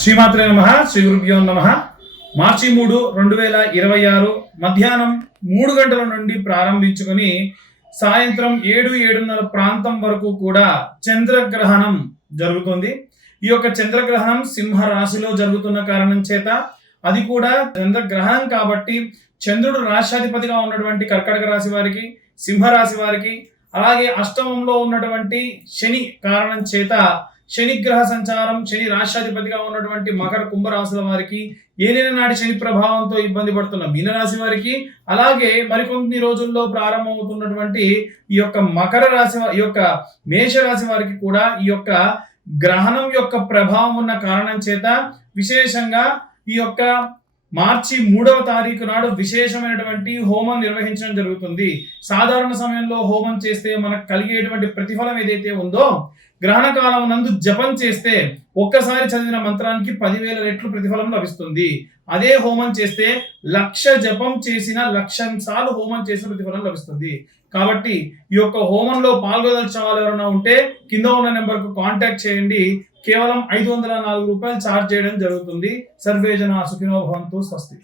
శ్రీమాత్రే నమః. శ్రీ గురుభ్యో నమః. మార్చి 3, 2026 మధ్యాహ్నం 3 గంటల నుండి ప్రారంభించుకొని సాయంత్రం 7-7:30 ప్రాంతం వరకు కూడా చంద్రగ్రహణం జరుగుతుంది. ఈ యొక్క చంద్రగ్రహణం సింహ రాశిలో జరుగుతున్న కారణం చేత, అది కూడా చంద్రగ్రహణం కాబట్టి చంద్రుడు రాశ్యాధిపతిగా ఉన్నటువంటి కర్కాటక రాశి వారికి, సింహ రాశి వారికి, అలాగే అష్టమంలో ఉన్నటువంటి శని కారణం చేత శనిగ్రహ సంచారం, శని రాశ్యాధిపతిగా ఉన్నటువంటి మకర కుంభరాశుల వారికి, ఏలిన నాటి శని ప్రభావంతో ఇబ్బంది పడుతున్న మీనరాశి వారికి, అలాగే మరికొన్ని రోజుల్లో ప్రారంభమవుతున్నటువంటి ఈ యొక్క మకర రాశి, ఈ యొక్క మేషరాశి వారికి కూడా ఈ యొక్క గ్రహణం యొక్క ప్రభావం ఉన్న కారణం చేత విశేషంగా ఈ యొక్క మార్చి 3వ తారీఖు నాడు విశేషమైనటువంటి హోమం నిర్వహించడం జరుగుతుంది. సాధారణ సమయంలో హోమం చేస్తే మనకు కలిగేటువంటి ప్రతిఫలం ఏదైతే ఉందో, గ్రహణ కాలం నందు జపం చేస్తే ఒక్కసారి చదివిన మంత్రానికి 10,000 రెట్లు ప్రతిఫలం లభిస్తుంది. అదే హోమం చేస్తే 1,00,000 జపం చేసిన 1,00,000 సార్లు హోమం చేసిన ప్రతిఫలం లభిస్తుంది. కాబట్టి ఈ యొక్క హోమంలో పాల్గొదల్చిన వాళ్ళు ఎవరైనా ఉంటే కింద ఉన్న నెంబర్కు కాంటాక్ట్ చేయండి. కేవలం 504 రూపాయలు ఛార్జ్ చేయడం జరుగుతుంది. సర్వే జనా సుఖినో భవంతు. స్వస్తి.